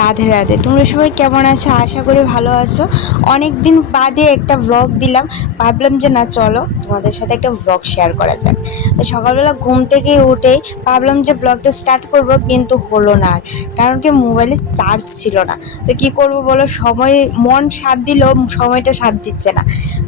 রাধে রাধে। তোমরা সবাই কেমন আছো? আশা করি ভালো আছো। অনেক দিন বাদে একটা ব্লগ দিলাম। ভাবলাম যে না, চলো তোমাদের সাথে একটা ব্লগ শেয়ার করা যাক। তো সকালবেলা ঘুম থেকে উঠেই ভাবলাম যে ব্লগটা স্টার্ট করব, কিন্তু হলো না আর। কারণ কি মোবাইলে চার্জ ছিল না। তো কি করব বলো? সময়, মন সাথ দিলেও সময়টা সাথ দিচ্ছে না।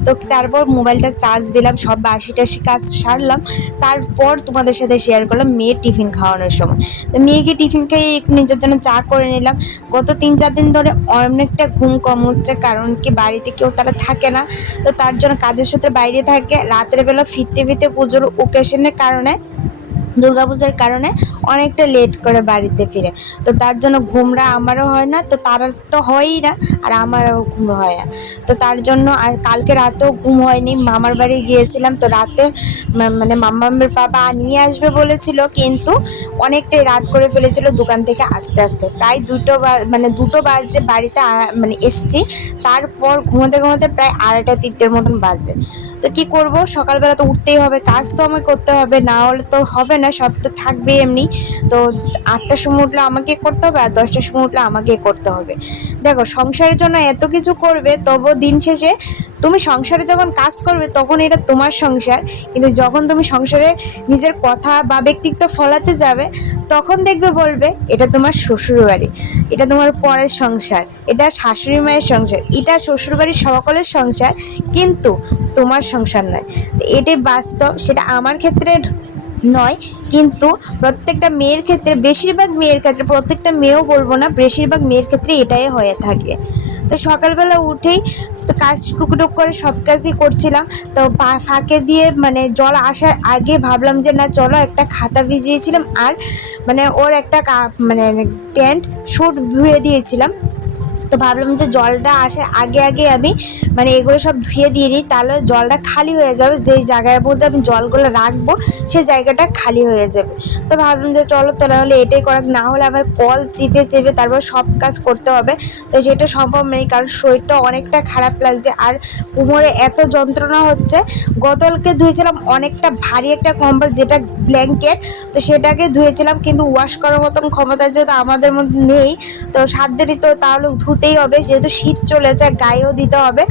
তো তারপর মোবাইলটা চার্জ দিলাম, সব বাসি টাসি কাজ সারলাম। তারপর তোমাদের সাথে শেয়ার করলাম, মেয়ের টিফিন খাওয়ানোর সময়। তো মেয়েকে টিফিন খেয়ে একটু নিজের জন্য চা করে নিলাম। গত তিন চার দিন ধরে অনেকটা ঘুম কম হচ্ছে, কারণ কি বাড়িতে কেউ তারা থাকে না। তো তার জন্য কাজের সূত্রে বাইরে থাকে। রাতের বেলা ফিরতে ফিরতে পুজোর ওকেশনের কারণে দুর্গাপূজার কারণে অনেকটা লেট করে বাড়িতে ফিরে। তো তার জন্য ঘুমরা আমারও হয় না, তো তার তো হয়ই না, আর আমারও ঘুম হয় না। তো তার জন্য আর কালকে রাতেও ঘুম হয়নি, মামার বাড়ি গিয়েছিলাম, তো রাতে মানে মামামের বাবা নিয়ে আসবে বলেছিল, কিন্তু অনেকটাই রাত করে ফেলেছিল দোকান থেকে আসতে আসতে। প্রায় দুটো মানে দুটো বাজে বাড়িতে মানে এসছি, তারপর ঘুমোতে ঘুমোতে প্রায় আড়াইটা, তিনটের মতন বাজে। তো কি করব? সকালবেলা তো উঠতেই হবে, কাজ তো আমার করতে হবে, না হলে তো হবে না। সব তো থাকবে এমনি। তো আটটার সময় উঠলে আমাকে করতে হবে আর দশটার সময় উঠলে আমাকে করতে হবে। দেখো, সংসারের জন্য এত কিছু করবে তবু দিন শেষে তুমি সংসারে যখন কাজ করবে, তখন এটা তোমার সংসার। কিন্তু যখন তুমি সংসারে নিজের কথা বা ব্যক্তিত্ব ফলাতে যাবে, তখন দেখবে বলবে, এটা তোমার শ্বশুর বাড়ি এটা তোমার পরের সংসার। এটা শাশুড়ি মায়ের সংসার। এটা শ্বশুর বাড়ির সকলের সংসার। কিন্তু তোমার সংসার নয়। তো এটাই বাস্তব। সেটা আমার ক্ষেত্রে নয়, কিন্তু প্রত্যেকটা মেয়ের ক্ষেত্রে, বেশিরভাগ মেয়ের ক্ষেত্রে, প্রত্যেকটা মেয়েও বলব না, বেশিরভাগ মেয়ের ক্ষেত্রে এটাই হয়ে থাকে। তো সকালবেলা উঠেই তো কাজ টুকটুক করে সব কাজই করছিলাম, তো ফাঁকে দিয়ে মানে জল আসার আগে ভাবলাম যে না, চলো একটা খাতা ভিজিয়েছিলাম আর মানে ওর একটা মানে প্যান্ট শুট ধুয়ে দিয়েছিলাম। তো ভাবলাম যে জলটা আসার আগে আগে আমি মানে এগুলো সব ধুয়ে দিয়ে দিই, তাহলে জলটা খালি হয়ে যাবে। যেই জায়গার মধ্যে আমি জলগুলো রাখব, সেই জায়গাটা খালি হয়ে যাবে। তো ভাবলাম যে চলো তো নাহলে এটাই করা না হলে আবার কল চিপে চেপে তারপর সব কাজ করতে হবে। তো যেটা সম্ভব নেই, কারণ শরীরটা অনেকটা খারাপ লাগছে। আর কোমরে এত যন্ত্রণা হচ্ছে, গতকালকে ধুয়েছিলাম অনেকটা ভারী একটা কম্বল, যেটা ব্ল্যাঙ্কেট, তো সেটাকে ধুয়েছিলাম, কিন্তু ওয়াশ করার মতন ক্ষমতা যেহেতু আমাদের মধ্যে নেই, তো সাত দিনই তো তাহলে ধুতেই হবে, যেহেতু শীত চলেছে, গায়েও দিতে হবে।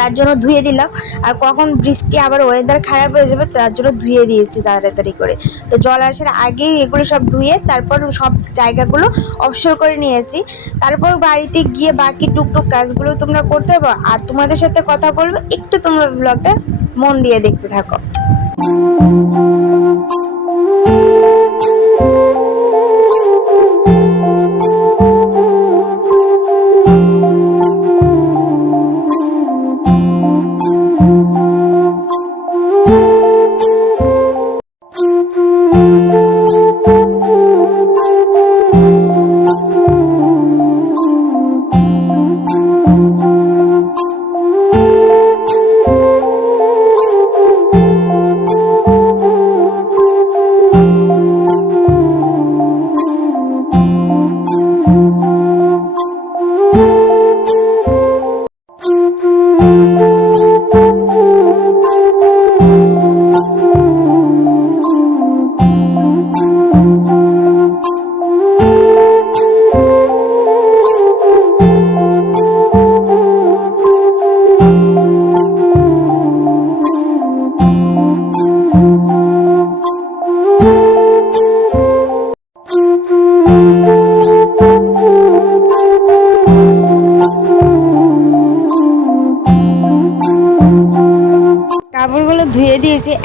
তার জন্য ধুয়ে দিলাম। আর কখন বৃষ্টি আবার ওয়েদার খারাপ হয়ে যাবে, তার জন্য ধুয়ে দিয়েছি তাড়াতাড়ি করে। তো জল আসার আগেই এগুলো সব ধুয়ে তারপর সব জায়গাগুলো অবসর করে নিয়েছি। তারপর বাড়িতে গিয়ে বাকি টুকটুক কাজগুলো তোমরা করতে হবে আর তোমাদের সাথে কথা বলব, একটু তোমরা ব্লগটা মন দিয়ে দেখতে থাকো।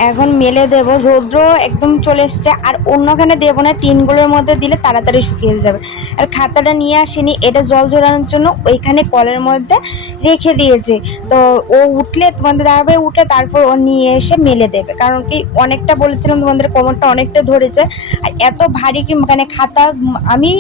এখন মেলে দেব। রৌদ্র একদম চলে এসছে। আর অন্যখানে দেবো না, টিনগুলোর মধ্যে দিলে তাড়াতাড়ি শুকিয়ে যাবে। আর খাতাটা নিয়ে আসেনি, এটা জল ঝরানোর জন্য ওইখানে কলের মধ্যে রেখে দিয়েছে। তো ও উঠলে তোমাদের দাঁড়াবে উঠলে তারপর ও নিয়ে এসে মেলে দেবে। কারণ কি অনেকটা বলেছিলাম তোমাদের, কোমরটা অনেকটা ধরেছে। আর এত ভারী কি মানে খাতা, আমি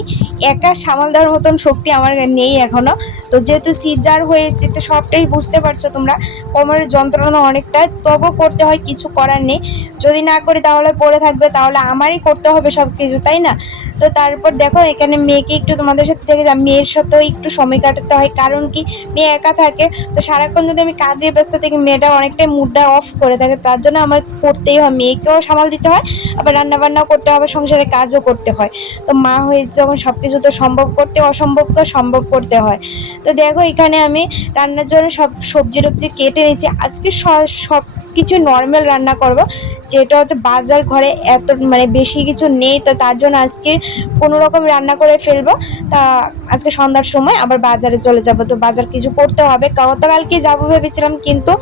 একা সামাল দেওয়ার মতন শক্তি আমার নেই এখনও তো যেহেতু সিজার হয়েছে, তো সবটাই বুঝতে পারছ তোমরা। কোমরের যন্ত্রণা অনেকটা তবু করতে হয়, কিছু করার নেই। যদি না করি তাহলে পড়ে থাকবে, তাহলে আমারই করতে হবে সব কিছু তাই না? তো তারপর দেখো, এখানে মেয়েকে একটু তোমাদের সাথে থেকে মেয়ের সাথেও একটু সময় কাটাতে হয়, কারণ কি, মেয়ে একা থাকে। তো সারাক্ষণ যদি আমি কাজে ব্যস্ত থাকি, মেয়েটা অনেকটাই মুডটা অফ করে থাকে। তার জন্য আমার করতেই হয়, মেয়েকেও সামাল দিতে হয়, আবার রান্না বান্নাও করতে হবে সংসারে কাজও করতে হয়। তো মা হয়েছে যখন সব কিছু তো সম্ভব করতে, অসম্ভবকে সম্ভব করতে হয়। তো দেখো, এখানে আমি রান্নার জন্য সব সবজি টবজি কেটে নিয়েছি। আজকে সব কিছু নর্মাল রান্না করব। যেটা হচ্ছে বাজার ঘরে এত মানে বেশি কিছু নেই, তো তার জন্য আজকে কোনো রকম রান্না করে ফেলব। তা আজকে সন্ধ্যার সময় আবার বাজারে চলে যাব। তো বাজার কিছু করতে হবে। গতকালকে যাব ভেবেছিলাম, কিন্তু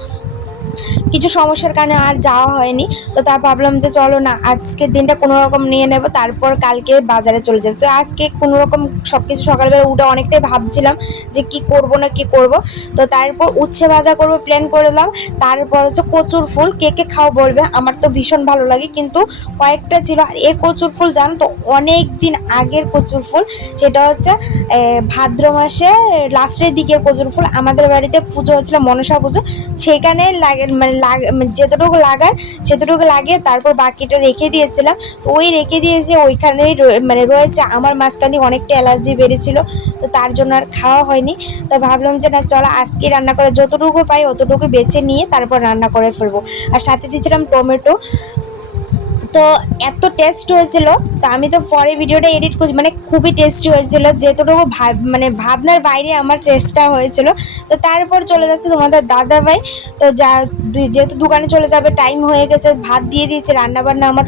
কিছু সমস্যার কারণে আর যাওয়া হয়নি। তো তার ভাবলাম যে চলো না, আজকের দিনটা কোনো রকম নিয়ে নেব, তারপর কালকে বাজারে চলে যাব। তো আজকে কোনো রকম সব কিছু সকালবেলা উঠে অনেকটাই ভাবছিলাম যে কি করব না কি করব। তো তারপর উচ্ছে ভাজা করব প্ল্যান করলাম, তারপর হচ্ছে কচুর ফুল, কে কে খাও বলবে, আমার তো ভীষণ ভালো লাগে, কিন্তু কয়েকটা ছিল। আর এ কচুর ফুল জানো তো, অনেক দিন আগের কচুর ফুল, সেটা হচ্ছে ভাদ্র মাসে লাস্টের দিকের কচুর ফুল। আমাদের বাড়িতে পুজো হচ্ছিল মনসা পুজো, সেখানে লাগে মানে লাগে মানে যেতটুকু লাগার সেতটুকু লাগে তারপর বাকিটা রেখে দিয়েছিলাম। তো ওই রেখে দিয়েছে ওইখানেই মানে রয়েছে, আমার মাঝখানে অনেকটা অ্যালার্জি বেড়েছিল, তো তার জন্য আর খাওয়া হয়নি। তো ভাবলাম যে না, চলো আজকে রান্না করে, যতটুকু পাই অতটুকু বেছে নিয়ে তারপর রান্না করে ফেলব। আর সাথে দিয়েছিলাম টমেটো। তো এত টেস্ট হয়েছিল, তো আমি তো পরে ভিডিওটা এডিট করছি মানে খুবই টেস্টি হয়েছিল, যেতটুকু ভাব মানে ভাবনার বাইরে আমার টেস্টটা হয়েছিল। তো তারপর চলে যাচ্ছে তোমাদের দাদা ভাই তো যা যেহেতু দোকানে চলে যাবে টাইম হয়ে গেছে, ভাত দিয়ে দিয়েছে, রান্নাবান্না আমার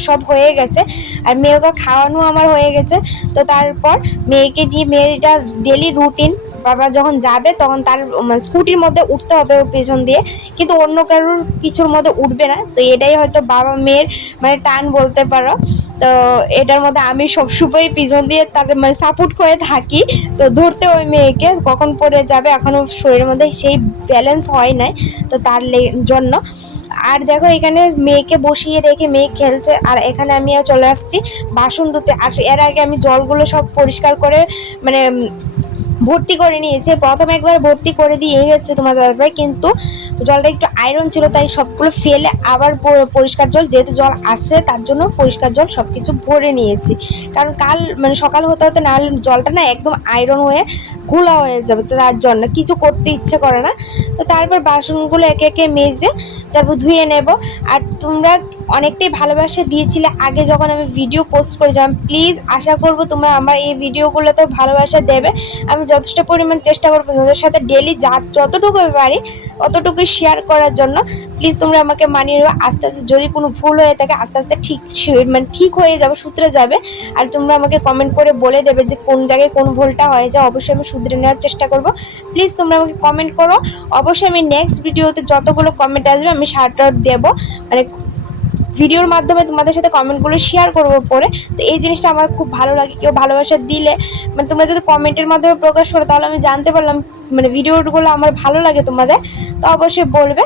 সব- হয়ে গেছে, আর মেয়েকে খাওয়ানো আমার হয়ে গেছে। তো তারপর মেয়েকে নিয়ে মেয়েটা ডেলি রুটিন বাবা যখন যাবে তখন তার মানে স্কুটির মধ্যে উঠতে হবে ওর পেছন দিয়ে। কিন্তু অন্য কারোর কিছুর মধ্যে উঠবে না। তো এটাই হয়তো বাবা মেয়ের মানে টান বলতে পারো। তো এটার মধ্যে আমি সবসময় পিছন দিয়ে তার মানে সাপোর্ট করে থাকি। তো ধরতে ওই মেয়েকে, কখন পড়ে যাবে এখনও শরীরের মধ্যে সেই ব্যালেন্স হয় নাই, তো তার জন্য। আর দেখো এখানে মেয়েকে বসিয়ে রেখে মেয়ে খেলছে। আর এখানে আমি চলে আসছি বাসন ধুতে। আর এর আগে আমি জলগুলো সব পরিষ্কার করে মানে ভর্তি করে নিয়েছে। প্রথম একবার ভর্তি করে দিয়ে গেছে তোমার দাদাভাই, কিন্তু জলটা একটু আয়রন ছিল, তাই সবগুলো ফেলে আবার পরিষ্কার জল, যেহেতু জল আছে, তার জন্য পরিষ্কার জল সব কিছু ভরে নিয়েছি। কারণ কাল মানে সকাল হতে হতে না জলটা না একদম আয়রন হয়ে ঘোলা হয়ে যাবে তো তার জন্য কিছু করতে ইচ্ছে করে না। তো তারপর বাসনগুলো একে একে মেজে তারপর ধুয়ে নেব। আর তোমরা অনেকটাই ভালোবাসা দিয়েছিলে আগে যখন আমি ভিডিও পোস্ট করেছিলাম। প্লিজ আশা করব তোমরা আমার এই ভিডিওগুলোতেও ভালোবাসা দেবে। আমি যথেষ্ট পরিমাণ চেষ্টা করব তোমাদের সাথে ডেলি যা যতটুকু পারি অতটুকু শেয়ার করার জন্য। প্লিজ তোমরা আমাকে মানিয়ে নেবে। আস্তে আস্তে যদি কোনো ভুল হয়ে থাকে, আস্তে আস্তে ঠিক মানে ঠিক হয়ে যাবে, শুধরে যাবে। আর তোমরা আমাকে কমেন্ট করে বলে দেবে যে কোন জায়গায় কোন ভুলটা হয়ে হয়েছে। অবশ্যই আমি শুধরে নেওয়ার চেষ্টা করব। প্লিজ তোমরা আমাকে কমেন্ট করো। অবশ্যই আমি নেক্সট ভিডিওতে যতগুলো কমেন্ট আসবে, আমি শার্ট আউট দেবো। মানে ভিডিওর মাধ্যমে তোমাদের সাথে কমেন্টগুলো শেয়ার করব পরে। তো এই জিনিসটা আমার খুব ভালো লাগে, কেউ ভালোবাসা দিলে। মানে তোমরা যদি কমেন্টের মাধ্যমে প্রকাশ করো, তাহলে আমি জানতে পারলাম মানে ভিডিওগুলো আমার ভালো লাগে তোমাদের। তো অবশ্যই বলবে।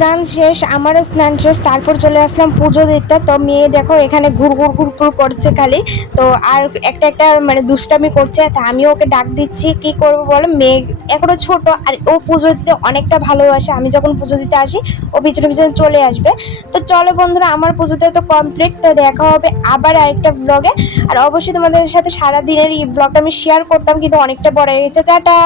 স্নান শেষ, আমারও স্নান শেষ, তারপর চলে আসলাম পুজো দিতে। তো মেয়ে দেখো এখানে ঘুর ঘুর ঘুর ঘুর করছে খালি। তো আর একটা একটা মানে দুষ্টামি করছে, তা আমিও ওকে ডাক দিচ্ছি, কি করব বলো? মেয়ে এখনও ছোট, আর ও পুজো দিতে অনেকটা ভালোবাসে। আমি যখন পুজো দিতে আসি, ও পিছনে পিছনে চলে আসবে। তো চলো বন্ধুরা, আমার পুজোতে তো কমপ্লিট তো দেখা হবে আবার আরেকটা ব্লগে আর অবশ্যই তোমাদের সাথে সারা দিনের এই ব্লগটা আমি শেয়ার করতাম, কিন্তু অনেকটা বড় হয়ে গেছে। টাটা!